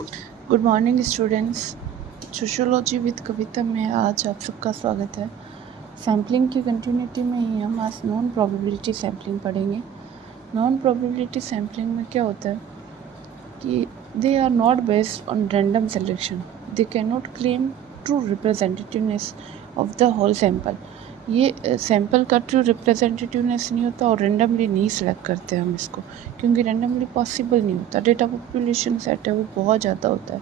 Good morning students. Sociology with Kavita में आज आप सबका स्वागत है। सैम्पलिंग की कंटिन्यूटी में ही हम आज नॉन प्रोबेबिलिटी सैम्पलिंग पढ़ेंगे। नॉन प्रोबेबिलिटी सैम्पलिंग में क्या होता है कि they are not based on random selection, they can not claim true representativeness of the whole sample. ये सैम्पल का ट्रू रिप्रेजेंटेटिवनेस नहीं होता और रेंडमली नहीं सिलेक्ट करते हम इसको, क्योंकि रेंडमली पॉसिबल नहीं होता। डेटा पॉपुलेशन सेट है वो बहुत ज़्यादा होता है,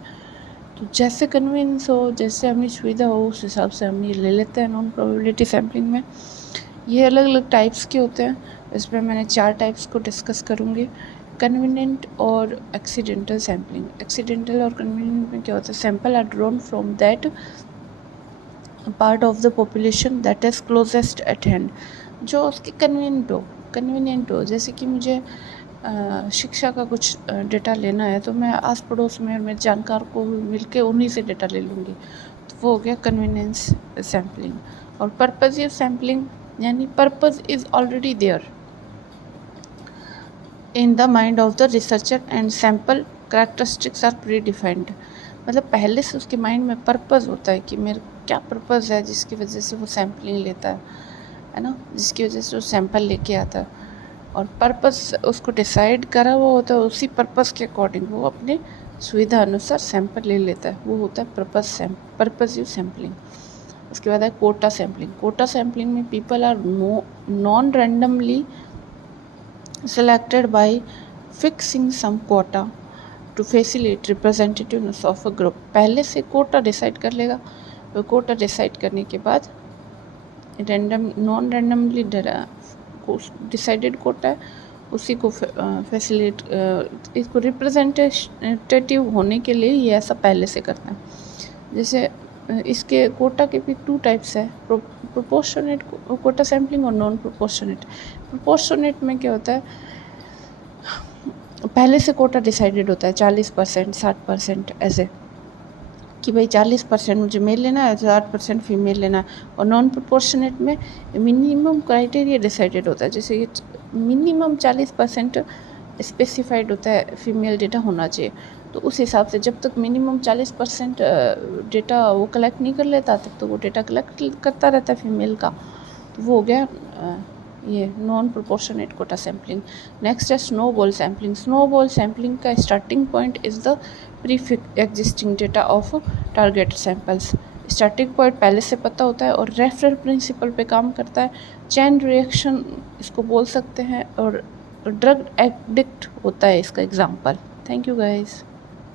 तो जैसे कन्वीनियंस हो, जैसे हमें सुविधा हो, उस हिसाब से हम ये ले लेते हैं। नॉन प्रोबेबिलिटी सैम्पलिंग में ये अलग अलग टाइप्स के होते हैं। इसमें मैंने 4 टाइप्स को डिस्कस करूँगी। कन्वीनियंट और एक्सीडेंटल सैम्पलिंग। एक्सीडेंटल और कन्वीनियंट में क्या होता है, sample are drawn from that part of the population that is closest at hand, जो उसकी कन्वीनियंट हो। जैसे कि मुझे शिक्षा का कुछ डेटा लेना है, तो मैं आस पड़ोस में मेरे जानकार को मिलके उन्हीं से डेटा ले लूँगी, तो वो हो गया कन्वीनियंस सैम्पलिंग। और पर्पजिव सैम्पलिंग यानी purpose is already there in the mind of the researcher and sample characteristics are predefined. मतलब पहले से उसके माइंड में पर्पज़ होता है कि मेरा क्या पर्पज़ है जिसकी वजह से वो सैम्पलिंग लेता है ना, जिसकी वजह से वो सैंपल लेके आता है। और पर्पस उसको डिसाइड करा हुआ होता है, उसी पर्पस के अकॉर्डिंग वो अपने सुविधा अनुसार सैंपल ले लेता है, वो होता है पर्पसिव सैम्पलिंग। उसके बाद है कोटा सैम्पलिंग। कोटा सैम्पलिंग में people are non randomly selected by fixing some quota to facilitate representativeness of a group. पहले से कोटा डिसाइड कर लेगा, तो कोटा डिसाइड करने के बाद नॉन रैंडमली डिसाइडेड कोटा है, उसी को फैसिलिट इसको रिप्रेजेंटेटिव होने के लिए ये ऐसा पहले से करता है। जैसे इसके कोटा के भी 2 टाइप्स है, प्रोपोर्शनेट कोटा सैम्पलिंग और नॉन प्रोपोर्शनेट। प्रोपोर्शनेट में क्या होता है, पहले से कोटा डिसाइडेड होता है 40%, 60% ऐसे, कि भाई 40% मुझे मेल लेना है, 60% फीमेल लेना है। और नॉन प्रोपोर्शनेट में मिनिमम क्राइटेरिया डिसाइडेड होता है, जैसे ये मिनिमम 40% स्पेसिफाइड होता है फीमेल डेटा होना चाहिए, तो उस हिसाब से जब तक मिनिमम 40% डेटा वो कलेक्ट नहीं कर लेता, तब तो वो डेटा कलेक्ट करता रहता है फीमेल का, तो वो हो गया ये non proportionate quota sampling. Next है स्नोबॉल सैम्पलिंग। स्नोबॉल सैम्पलिंग का starting point is the existing data of target samples. Starting point पहले से पता होता है और रेफरल प्रिंसिपल पे काम करता है। चैन रिएक्शन इसको बोल सकते हैं, और ड्रग एडिक्ट होता है इसका एग्जाम्पल। Thank you guys.